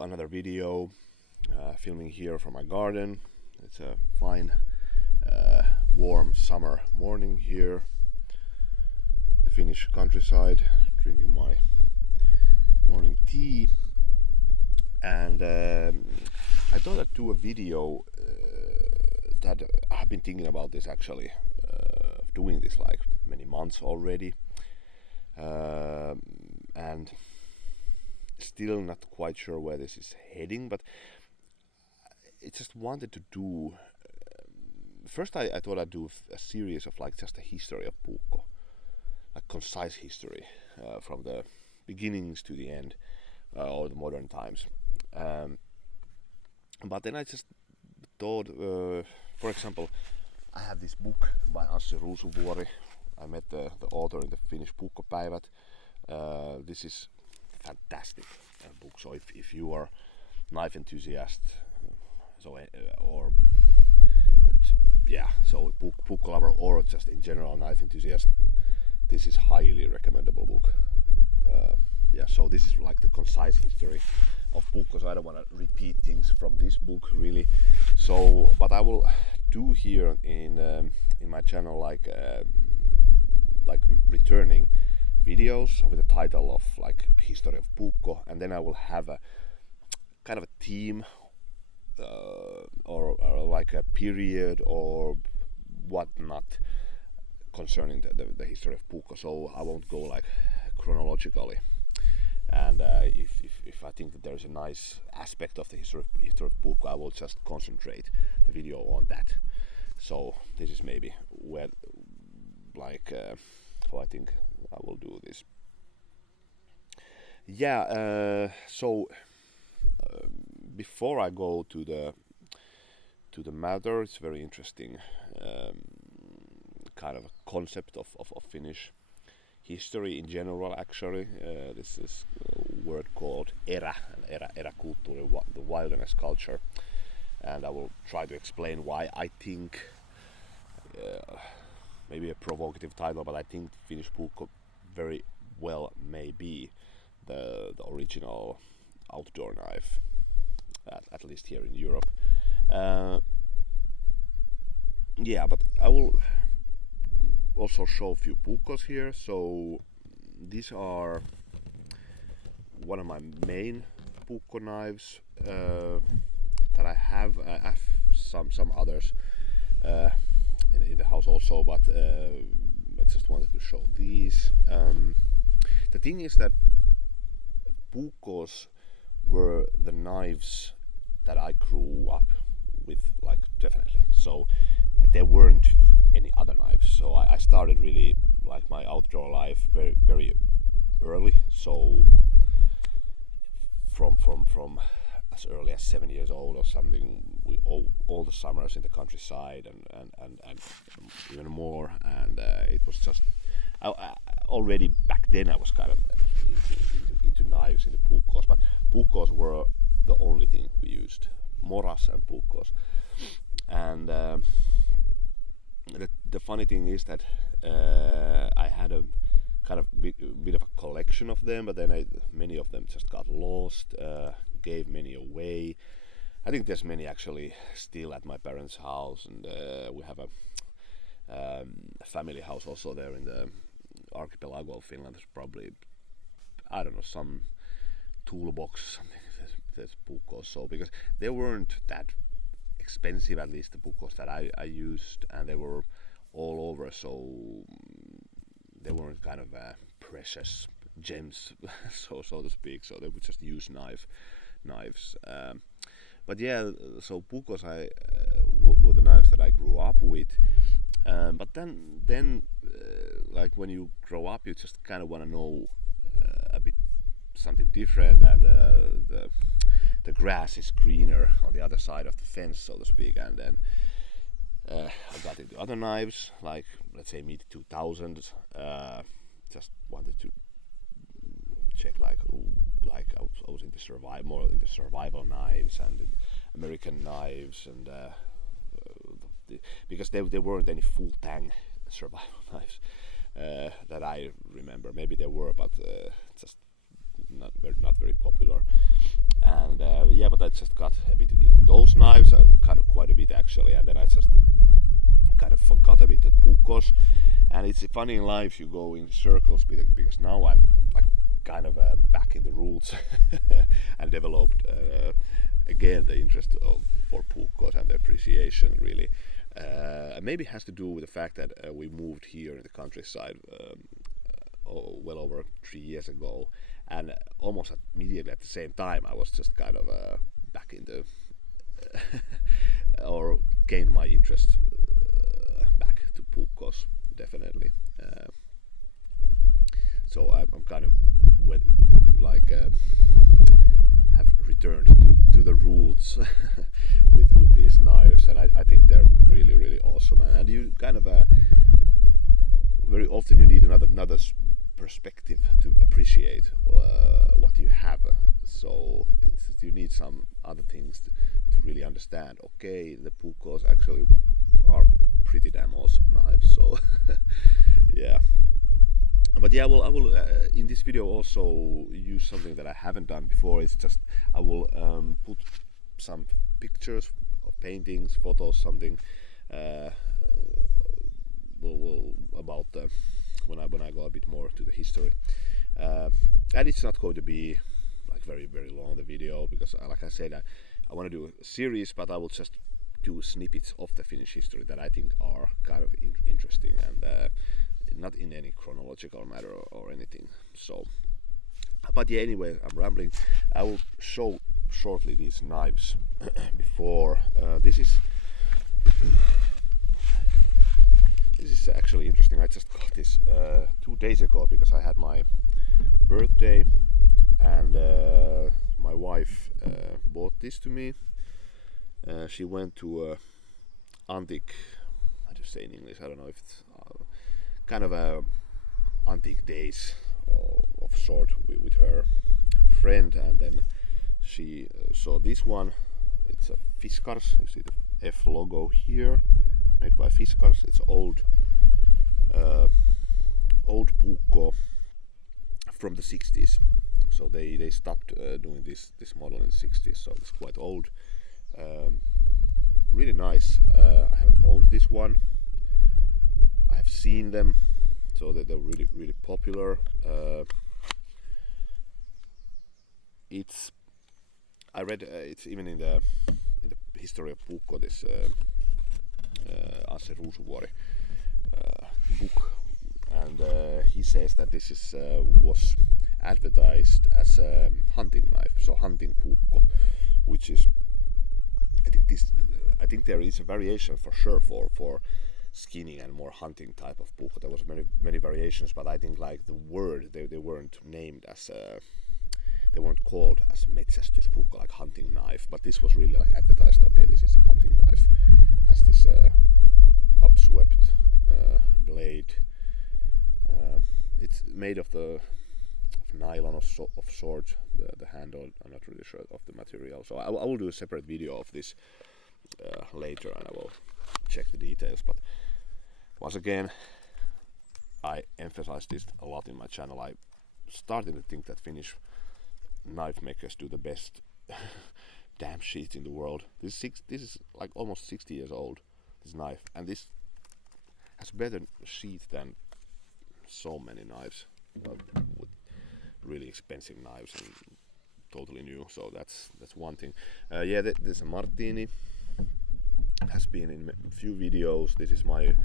to another video, filming here from my garden. It's a fine warm summer morning here, the Finnish countryside, drinking my morning tea, and I thought I'd do a video that I have been thinking about this actually, doing this like many months already, and still not quite sure where this is heading, but I just wanted to do first I thought I'd do a series of like just a history of puukko, like concise history from the beginnings to the end, or the modern times, but then I just thought, for example, I have this book by Anssi Ruusuvuori. I met the author in the Finnish Puukkopäivät. This is fantastic book. So if you are knife enthusiast, so so puukko lover, or just in general knife enthusiast, this is highly recommendable book. So this is like the concise history of puukko, so I don't want to repeat things from this book really. So, but I will do here in my channel like returning videos with the title of like history of puukko, and then I will have a kind of a theme, or like a period or whatnot concerning the history of puukko. So I won't go like chronologically, and if I think that there's a nice aspect of the history of puukko, I will just concentrate the video on that. So this is maybe where like how I think I will do this. Before I go to the matter, it's very interesting kind of a concept of Finnish history in general. Actually, this is a word called eräkulttuuri, the wilderness culture, and I will try to explain why I think, maybe a provocative title, but I think Finnish puukko very well may be the original outdoor knife, at least here in Europe. But I will also show a few puukkos here. So these are one of my main puukko knives that I have. I have some others in the house also, but I just wanted to show these. The thing is that puukkos were the knives that I grew up with, like, definitely. So there weren't any other knives. So I started really like my outdoor life very, very early. So from as early as 7 years old or something, we all the summers in the countryside and even more, and it was just already back then I was kind of into knives, into puukkos, but puukkos were the only thing we used, moras and puukkos. And the funny thing is that I had a kind of bit of a collection of them, but then many of them just got lost, gave many away. I think there's many actually still at my parents' house, and we have a family house also there in the archipelago of Finland. There's probably, I don't know, some toolbox, something that's puukkos. So because they weren't that expensive, at least the puukkos that I used, and they were all over, so they weren't kind of precious gems, so to speak. So they would just use knives. But yeah, so puukkos were the knives that I grew up with. But then like when you grow up, you just kind of want to know a bit something different, and the grass is greener on the other side of the fence, so to speak. And then I got into other knives, like let's say mid 2000s. Just wanted to check like I was into more into survival knives and American knives, and because there weren't any full tang survival knives that I remember. Maybe there were, but just not very popular. And just got a bit into those knives, quite a bit actually, and then I just kind of forgot a bit at puukkos. And it's funny in life, you go in circles because now I'm like kind of back in the roots and developed again the interest for puukkos and the appreciation really. Maybe it has to do with the fact that we moved here in the countryside well over 3 years ago, and almost immediately at the same time I was just kind of back in the or gained my interest back to puukkos, definitely. So I'm kind of have returned to the roots with these knives, and I think they're really awesome, and you kind of very often you need another perspective to appreciate what you have. So you need some other things to really understand. Okay, the puukkos actually are pretty damn awesome knives. So yeah. But yeah, I will in this video also use something that I haven't done before. It's just I will put some pictures of paintings, photos, something about when I go a bit more to the history. And it's not going to be like very long the video, because like I said, I want to do a series, but I will just do snippets of the Finnish history that I think are kind of interesting, and not in any chronological matter or anything. So, but yeah, anyway, I'm rambling. I will show shortly these knives before. This is actually interesting. I just got this 2 days ago because I had my birthday, and my wife bought this to me. She went to antique, how do you say in English? I don't know if it's kind of a antique days of sort with her friend, and then she saw this one. It's a Fiskars. You see the F logo here, made by Fiskars. It's old puukko from the 60s. So they stopped doing this model in the 60s. So it's quite old. Really nice. I haven't owned this one. I have seen them, so they're really popular. I read it's even in the history of puukko, this Asse Ruusuvuori book, and he says that this was advertised as a hunting knife, so hunting puukko, which is I think there is a variation for sure for skinning and more hunting type of puukko. There was many variations, but I think like the word they weren't named as they weren't called as metsästyspuukko, like hunting knife, but this was really like advertised. Okay, this is a hunting knife. Has this upswept blade. It's made of nylon of sort. The handle, I'm not really sure of the material, so I will do a separate video of this later, and I will check the details. But once again, I emphasize this a lot in my channel. I started to think that Finnish knife makers do the best damn sheath in the world. This is like almost 60 years old, this knife, and this has better sheath than so many knives with really expensive knives and totally new. So that's one thing. Yeah, there's a Martini. Has been in a few videos. This is one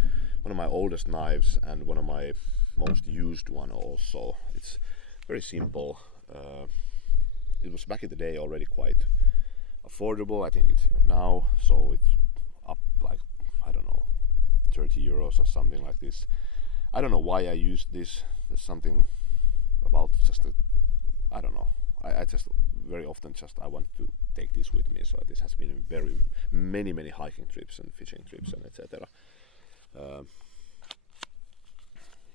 of my oldest knives and one of my most used one also. It's very simple. It was back in the day already quite affordable. I think it's even now, so it's up like, I don't know, 30 euros or something like this. I don't know why I used this. There's something about I don't know. I just very often I want to take this with me. So this has been very many hiking trips and fishing trips and etc.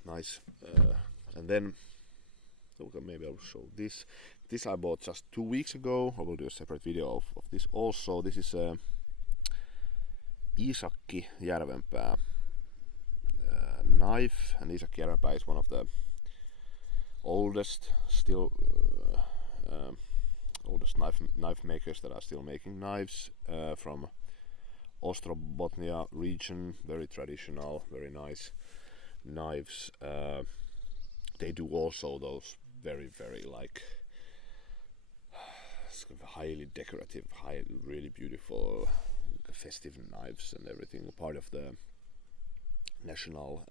Nice. And then maybe I'll show this. This I bought just 2 weeks ago. I will do a separate video of this also. This is Iisakki Järvenpää knife, and Iisakki Järvenpää is one of the oldest famous knife makers that are still making knives from Ostrobotnia region. Very traditional, very nice knives. They do also those very like highly decorative, really beautiful festive knives and everything. Part of the national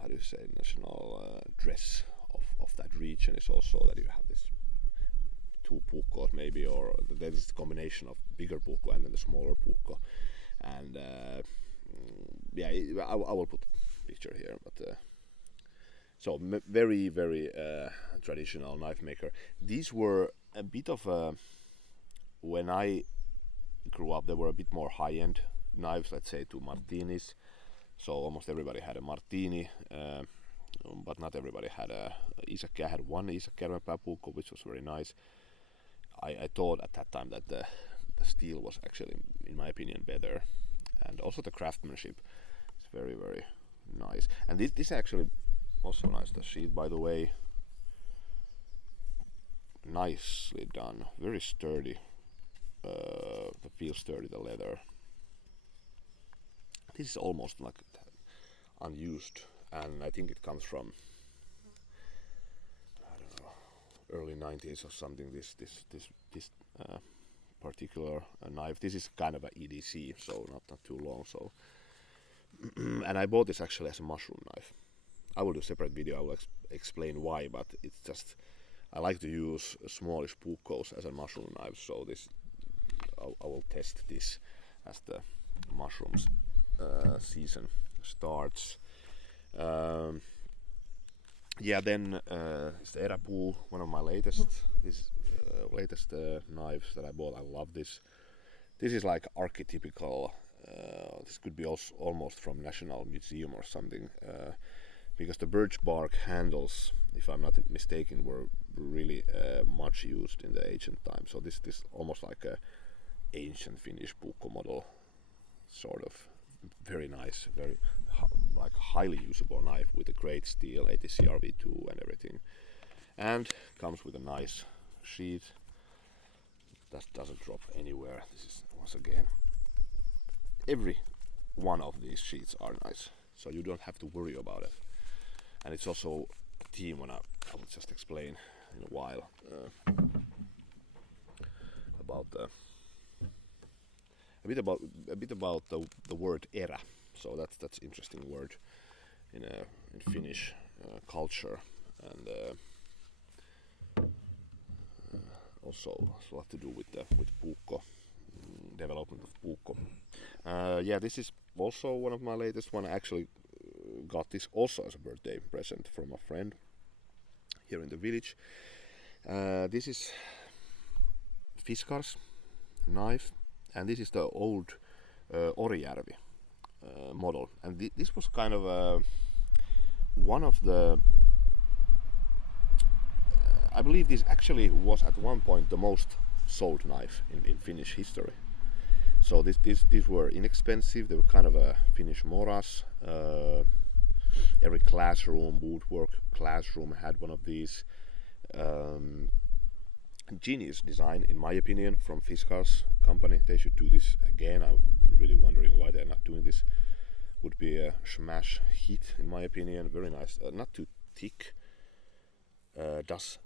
how do you say, national dress of that region is also that you have this two puukkos maybe, or there's a combination of bigger puukko and then the smaller puukko. And yeah, I will put a picture here, but so very traditional knife maker. These were a bit of a, when I grew up, they were a bit more high-end knives, let's say to martinis. So almost everybody had a martini, but not everybody had a Iisakke. I had one Iisakke puukko, which was very nice. I thought at that time that the steel was actually, in my opinion, better, and also the craftsmanship is very nice. And this actually also nice. The sheet, by the way, nicely done, very sturdy. The feel sturdy, the leather. This is almost like unused, and I think it comes from, I don't know, early 90s or something. This particular knife. This is kind of a EDC, so not too long. So, and I bought this actually as a mushroom knife. I will do a separate video. I will explain why, but it's just I like to use smallish puukkos as a mushroom knife. So this I will test this as the mushrooms season starts. Yeah, then it's the Eräpuu, one of my latest knives that I bought. I love this. This is like archetypical. This could be also almost from National Museum or something, because the birch bark handles, if I'm not mistaken, were really much used in the ancient times. So this almost like a ancient Finnish puukko model, sort of. Very nice, very like highly usable knife with a great steel, 80 CRV2 and everything, and comes with a nice sheath that doesn't drop anywhere. This is once again, every one of these sheets are nice, so you don't have to worry about it. And it's also a theme when I will just explain in a while about the a bit about the word erä. So that's interesting word in Finnish culture, and also a lot to do with puukko, development of puukko. Yeah, this is also one of my latest one. I actually got this also as a birthday present from a friend here in the village. This is Fiskars knife, and this is the old Orijärvi model. And this was kind of one of the I believe this actually was at one point the most sold knife in Finnish history. So these were inexpensive. They were kind of a Finnish moras. Every classroom, woodwork classroom had one of these. Genius design, in my opinion, from Fiskars company. They should do this again. I'm really wondering why they're not doing this. Would be a smash hit, in my opinion. Very nice, not too thick. Does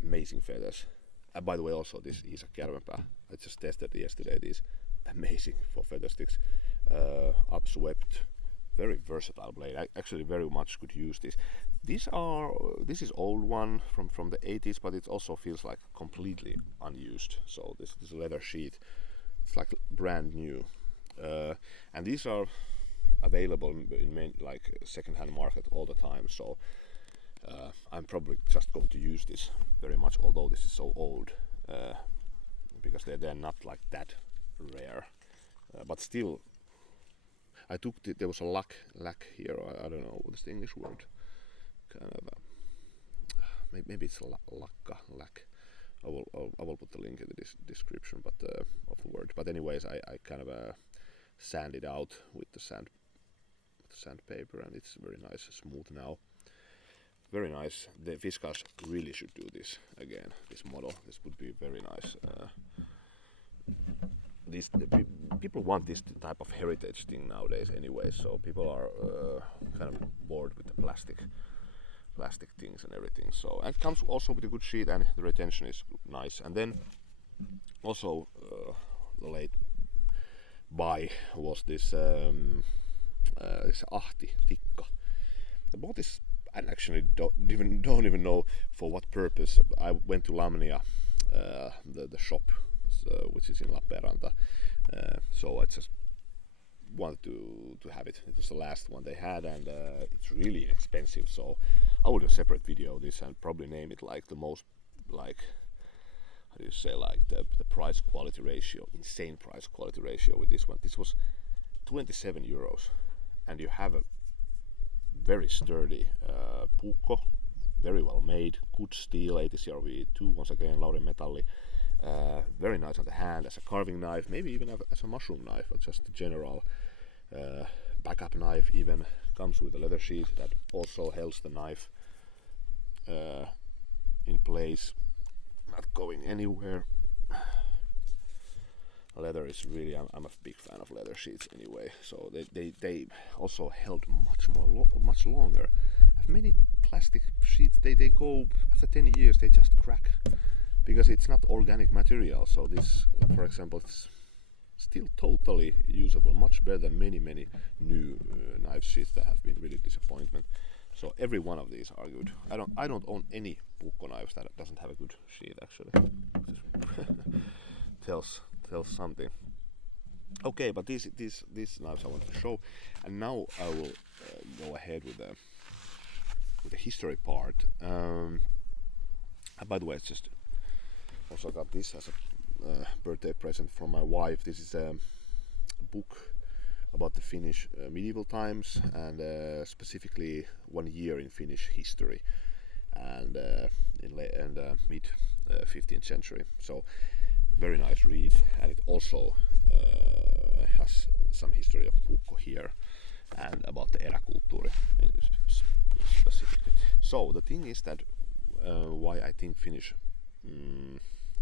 amazing feathers. And by the way, also this Iisakke Järvenpää, I just tested yesterday. These amazing for feather sticks. Upswept, very versatile blade. I actually very much could use this. This is old one from the 80s, but it also feels like completely unused. So this leather sheet, it's like brand new. And these are available in like second-hand market all the time. So I'm probably just going to use this very much, although this is so old, because they're not like that rare. But still, I took there was a lac here. I don't know what is the English word. Kind of maybe it's lac. I will put the link in the description, but of the word. But anyways, I kind of sanded out with the sandpaper, and it's very nice, smooth now. very nice. The Fiskars really should do this again. This model. This would be very nice. People want this type of heritage thing nowadays anyway. So people are kind of bored with the plastic things and everything. So and it comes also with a good sheet, and the retention is nice. And then also the late buy was this Ahti tikka. I bought this. I actually don't even know for what purpose. I went to Lamnia, the shop, which is in Lappeenranta. So I just wanted to have it. It was the last one they had, and it's really expensive. So I will do a separate video of this and probably name it like the most, like, how do you say, like the price quality ratio, insane price quality ratio with this one. This was 27 euros, and you have a very sturdy puukko, very well made, good steel, 80CRV2, once again Lauri metalli, very nice on the hand as a carving knife, maybe even as a mushroom knife, or just a general backup knife. Even comes with a leather sheath that also holds the knife in place, not going anywhere. Leather is really, I'm a big fan of leather sheets anyway, so they also held much longer. As many plastic sheets, they go after 10 years, they just crack because it's not organic material. So this, for example, it's still totally usable, much better than many new knife sheets that have been really disappointment. So every one of these are good. I don't own any puukko knives that doesn't have a good sheet actually. tells something. Okay, but these knives I want to show, and now I will go ahead with the history part. By the way, I just also got this as a birthday present from my wife. This is a book about the Finnish medieval times, and specifically 1 year in Finnish history, and in mid 15th century. So very nice read, and it also has some history of puukko here and about the eräkulttuuri specifically. So the thing is that why I think Finnish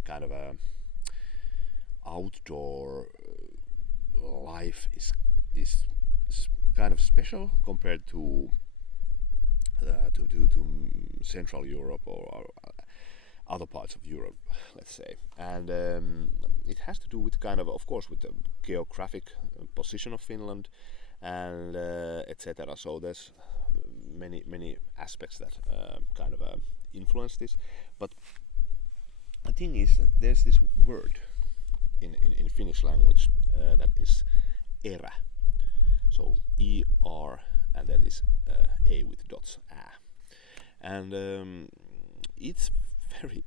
kind of a outdoor life is kind of special compared to Central Europe or other parts of Europe, let's say, and it has to do with of course, with the geographic position of Finland and etc. So there's many aspects that influence this. But the thing is that there's this word in Finnish language that is erä. So ER, and then this A with dots, ä. And it's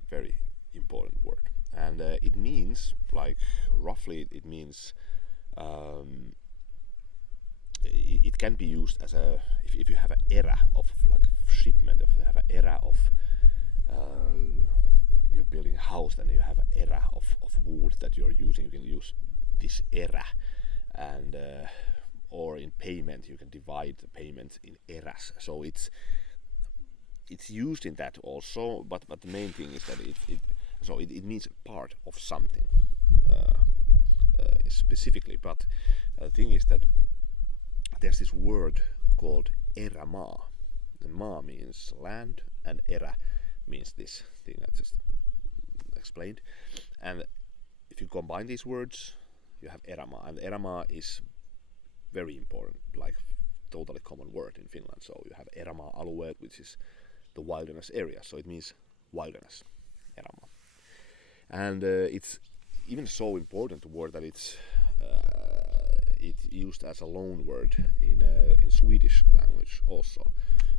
very important word, and it means, like, roughly it means it can be used as a if you have an erä of like shipment, if you have an erä of you're building a house, then you have an erä of wood that you're using, you can use this erä. And or in payment, you can divide the payment in eräs, so it's used in that also, but the main thing is that it means part of something specifically. But the thing is that there's this word called erämaa, and maa means land, and erä means this thing I just explained. And if you combine these words, you have erämaa, and erämaa is very important, like totally common word in Finland. So you have erämaa-alueet, which is the wilderness area, so it means wilderness, erämaa. And it's even so important word that it's used as a loan word in Swedish language also.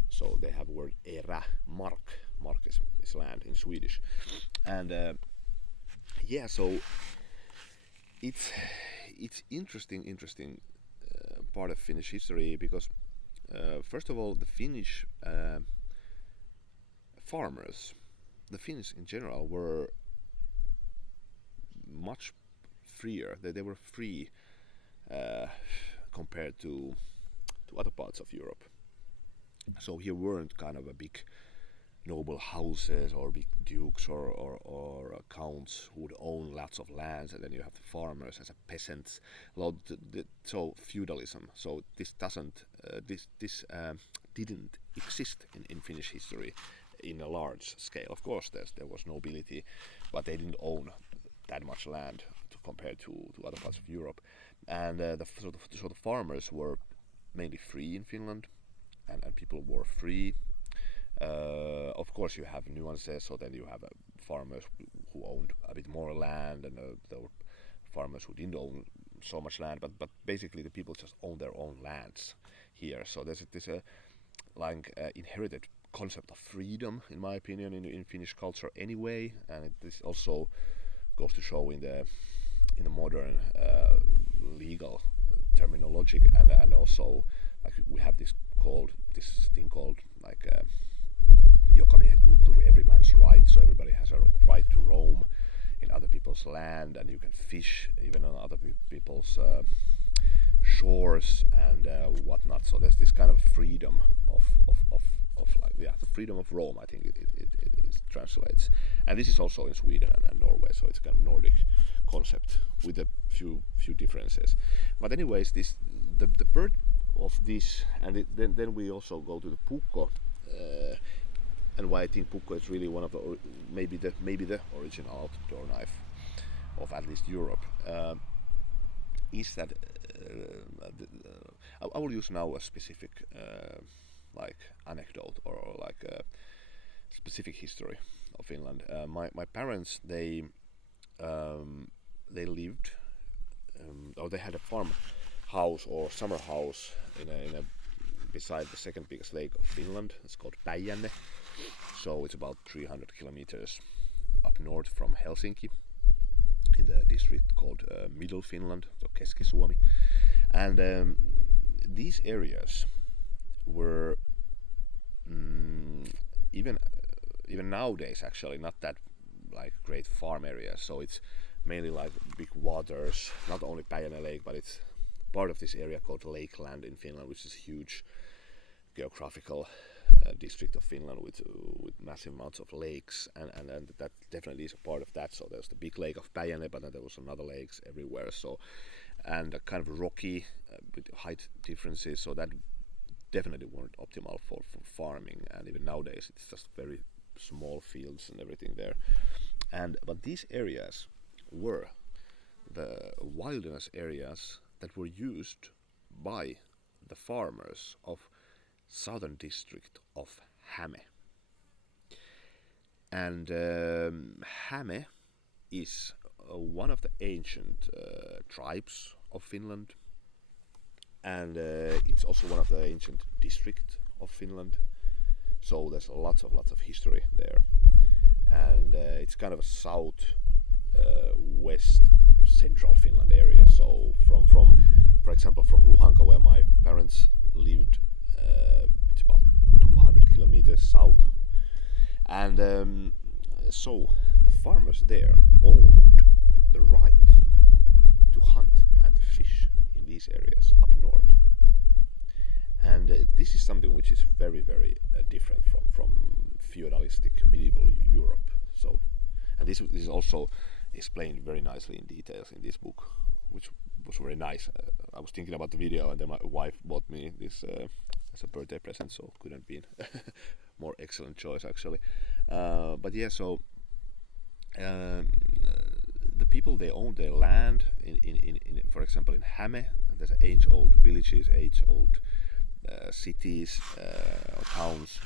So they have a word erä, mark is land in Swedish. And so it's interesting part of Finnish history, because first of all, the Finnish farmers, the Finns in general, were much freer. They were free compared to other parts of Europe. So here weren't kind of a big noble houses or big dukes or counts who would own lots of lands, and then you have the farmers as a peasants. So feudalism. So this doesn't this didn't exist in Finnish history in a large scale. Of course, there was nobility, but they didn't own that much land compared to other parts of Europe. And so the farmers were mainly free in Finland, and people were free. Of course, you have nuances. So then you have farmers who owned a bit more land, and there were farmers who didn't own so much land. But basically, the people just own their own lands here. So there's a inherited concept of freedom, in my opinion, in Finnish culture anyway, and this also goes to show in the modern legal terminology, and also like we have this thing called like jokamiehen kulttuuri, every man's right. So everybody has a right to roam in other people's land, and you can fish even on other people's shores and whatnot. So there's this kind of freedom of the freedom of Rome. I think it translates, and this is also in Sweden and Norway. So it's kind of Nordic concept with a few differences. But anyways, the birth of this, and then we also go to the puukko, and why I think puukko is really one of the maybe the original outdoor knife of at least Europe. Is that I will use now a specific like anecdote or like a specific history of Finland. My parents, they lived or they had a farm house or summer house in a beside the second biggest lake of Finland. It's called Päijänne. So it's about 300 kilometers up north from Helsinki, in the district called Middle Finland, so Keski-Suomi. And these areas were even nowadays actually not that like great farm areas. So it's mainly like big waters, not only Päijänne Lake, but it's part of this area called Lakeland in Finland, which is a huge geographical district of Finland with massive amounts of lakes, and that definitely is a part of that. So there's the big lake of Päijänne, but then there was another lakes everywhere. So and a kind of rocky with height differences. So that definitely weren't optimal for farming, and even nowadays it's just very small fields and everything there. But these areas were the wilderness areas that were used by the farmers of southern district of Häme. And Häme is one of the ancient tribes of Finland, and it's also one of the ancient districts of Finland. So there's lots of history there, and it's kind of a south west central Finland area. So from for example from Luhanka, where my parents lived, it's about 200 kilometers south, and so the farmers there owned the right to hunt and fish in these areas up north. And this is something which is very different from feudalistic medieval Europe. So, and this is also explained very nicely in details in this book, which was very nice. I was thinking about the video, and then my wife bought me this as a birthday present, so couldn't be more excellent choice actually. But yeah, so the people, they own their land in for example in Häme. There's age-old villages, age-old cities, towns,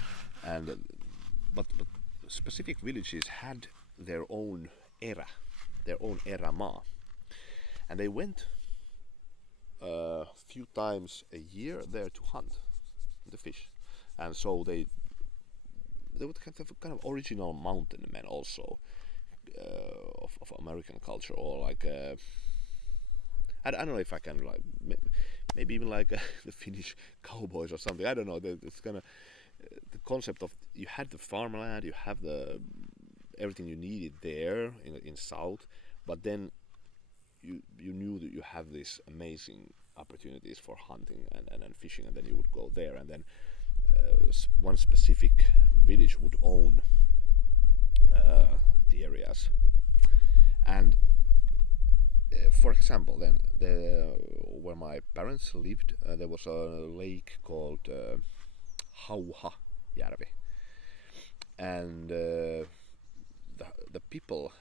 and but specific villages had their own erämaa, and they went a few times a year there to hunt the fish. And so they were kind of original mountain men also of American culture, or like I don't know if I can like maybe even like the Finnish cowboys or something. I don't know. It's kind of the concept of you had the farmland, you have the everything you needed there in south, but then you knew that you have these amazing opportunities for hunting and fishing, and then you would go there, and then one specific village would own the areas. And for example, then where my parents lived, there was a lake called Hauha-järvi, and the people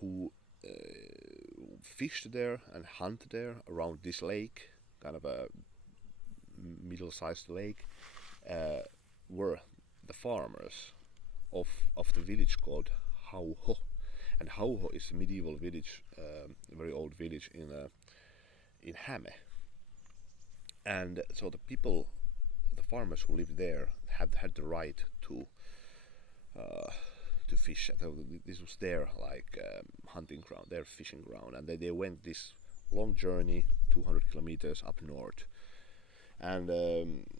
who fished there and hunted there around this lake, kind of a middle-sized lake, were the farmers of the village called Hauho. And Hauho is a medieval village, a very old village in Häme. And so the farmers who lived there had the right to fish. This was their hunting ground, their fishing ground, and they went this long journey, 200 kilometers up north. And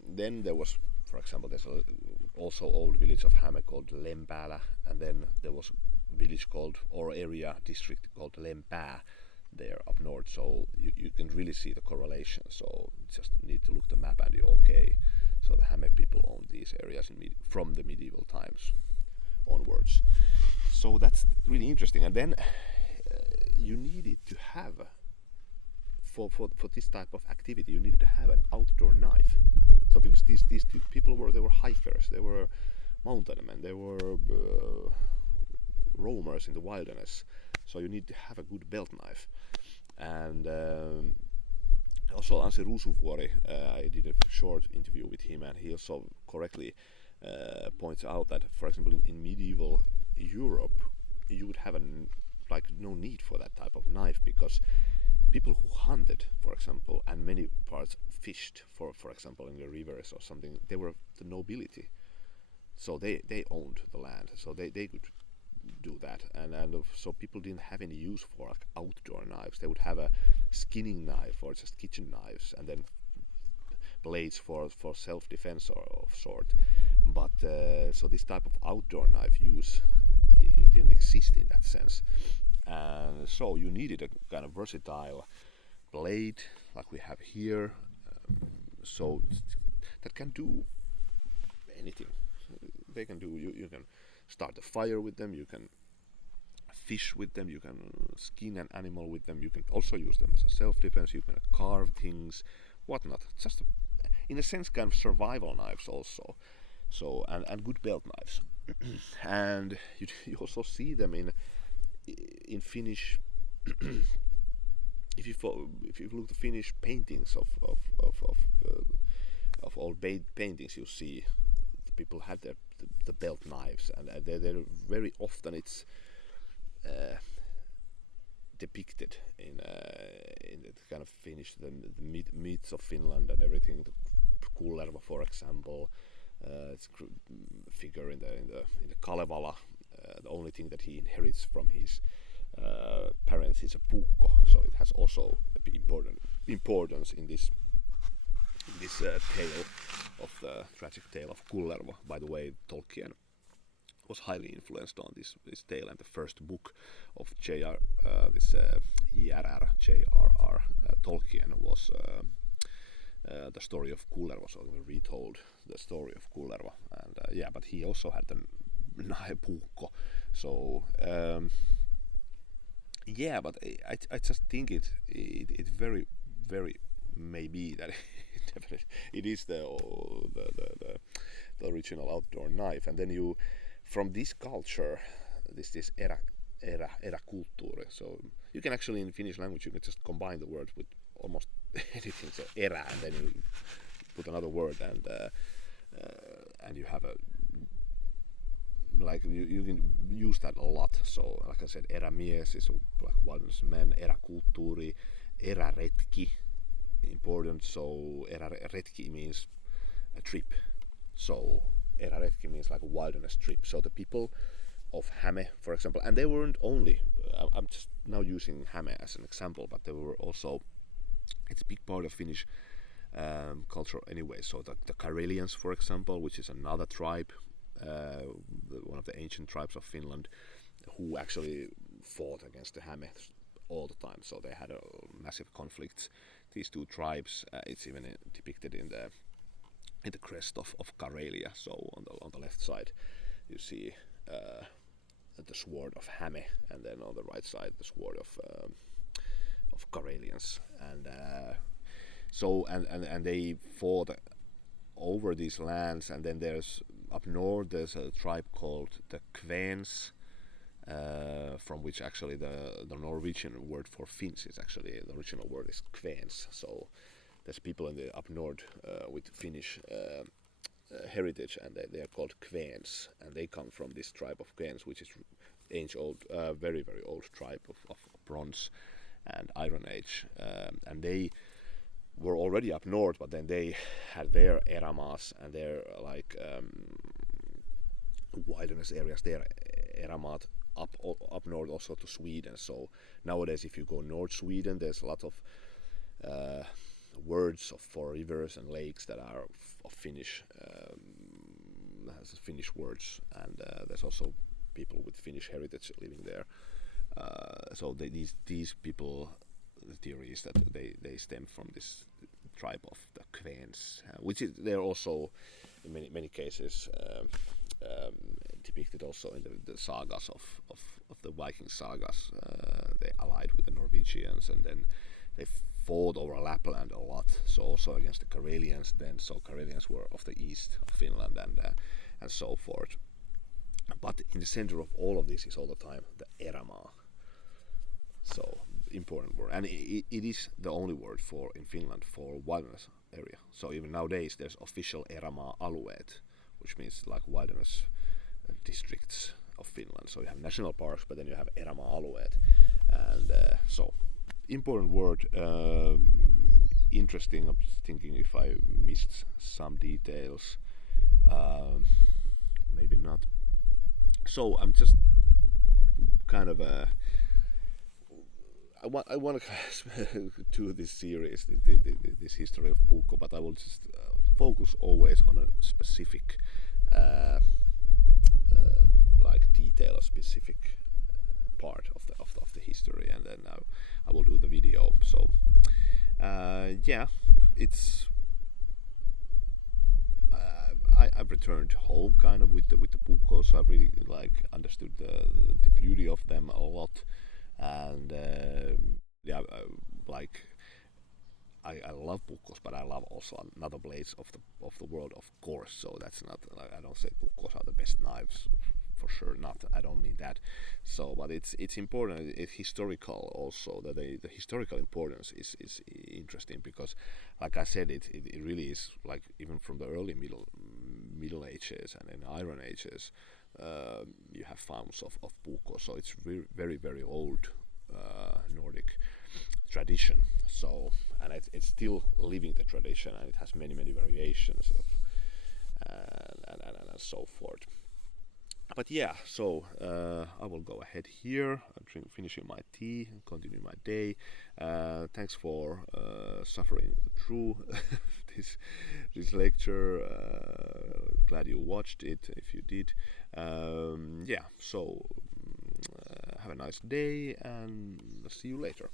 then there was, for example, there's also old village of Häme called Lempäällä, and then there was village called, or area district called Lempää there up north. So you can really see the correlation. So you just need to look the map and you're okay. So the Häme people owned these areas from the medieval times onwards. So that's really interesting. And then you needed to have, for this type of activity, you needed to have an outdoor knife. So because these two people they were hikers, they were mountain men, they were roamers in the wilderness. So you need to have a good belt knife. And also Anssi Ruusuvuori, I did a short interview with him, and he also correctly points out that, for example, in medieval Europe, you would have no need for that type of knife, because people who hunted, for example, and many parts fished, for example, in the rivers or something, they were the nobility. So they owned the land, so they could do that, and so people didn't have any use for outdoor knives. They would have a skinning knife or just kitchen knives, and then blades for self-defense or of sort. But so this type of outdoor knife use didn't exist in that sense, and so you needed a kind of versatile blade like we have here, so that can do anything. They can do, you can start a fire with them, you can fish with them, you can skin an animal with them, you can also use them as a self-defense, you can carve things, whatnot. Just in a sense kind of survival knives also. So and good belt knives. And you also see them in Finnish. if you look at Finnish paintings of old paintings, you see the people had the belt knives, and they're very often it's depicted in the kind of Finnish, the myths of Finland and everything. The Kullervo, for example, it's a figure in the Kalevala. The only thing that he inherits from his parents is a puukko, so it has also importance in this tale of the tragic tale of Kullervo. By the way, Tolkien was highly influenced on this tale, and the first book of J.R.R. Tolkien was the story of Kullervo, so we retold the story of Kullervo, and but he also had the puukko. So but I just think it very very maybe that it is the original outdoor knife, and then you from this culture, this eräkulttuuri. So you can actually in Finnish language you can just combine the word with almost anything. So erä, and then you put another word, and you have a you can use that a lot. So like I said, erämies is like wilderness men, eräkulttuuri, eräretki, important. So eräretki means a trip. So eräretki means like a wilderness trip. So the people of Häme, for example, and they weren't only, I'm just now using Häme as an example, but they were also, it's a big part of Finnish culture anyway. So the Karelians, for example, which is another tribe, one of the ancient tribes of Finland, who actually fought against the Häme all the time. So they had a massive conflicts, these two tribes. It's even depicted in the in the crest of Karelia. So on the left side you see the sword of Häme, and then on the right side the sword of Karelians, and and they fought over these lands, and then there's up north there's a tribe called the Kvenes, from which actually the Norwegian word for Finns is actually, the original word is Kvens. So there's people in the up north with Finnish heritage, and they are called Kvens, and they come from this tribe of Kvens, which is ancient old, very very old tribe of Bronze and Iron Age, and they were already up north, but then they had their eramas and their like wilderness areas, their eramat up north also to Sweden. So nowadays if you go north Sweden, there's a lot of words for rivers and lakes that are of Finnish, has Finnish words, and there's also people with Finnish heritage living there. So these people, the theory is that they stem from this tribe of the Kvens, which is they're also in many cases depicted also in the sagas of the Viking sagas. They allied with the Norwegians, and then they fought over Lapland a lot. So also against the Karelians. Then so Karelians were of the east of Finland, and so forth. But in the center of all of this is all the time the erama. So important word, and it is the only word for in Finland for wilderness area. So even nowadays there's official erama-alueet, which means like wilderness districts of Finland. So you have national parks, but then you have erama-alueet, and so important word. Interesting. I'm thinking if I missed some details, maybe not. So I'm just kind of I want to do this series, this history of puukko, but I will just focus always on a specific like detail, a specific part of the history, and then I will do the video. So yeah, it's I've returned home kind of with the puukko, so I really like understood the beauty of them a lot, and yeah, like I love puukkos, but I love also another blades of the world, of course. So that's not like, I don't say puukkos are the best knives, for sure not. I don't mean that. So, but it's important. It's historical also. That the historical importance is interesting, because, like I said, it really is like even from the early Middle Ages and in Iron Ages, you have founds of puukko. So it's very very old Nordic tradition. So, and it's still living the tradition, and it has many variations of and so forth. But yeah, so I will go ahead here, finishing my tea and continue my day. Thanks for suffering through this lecture. Glad you watched it, if you did. Yeah, so have a nice day, and see you later.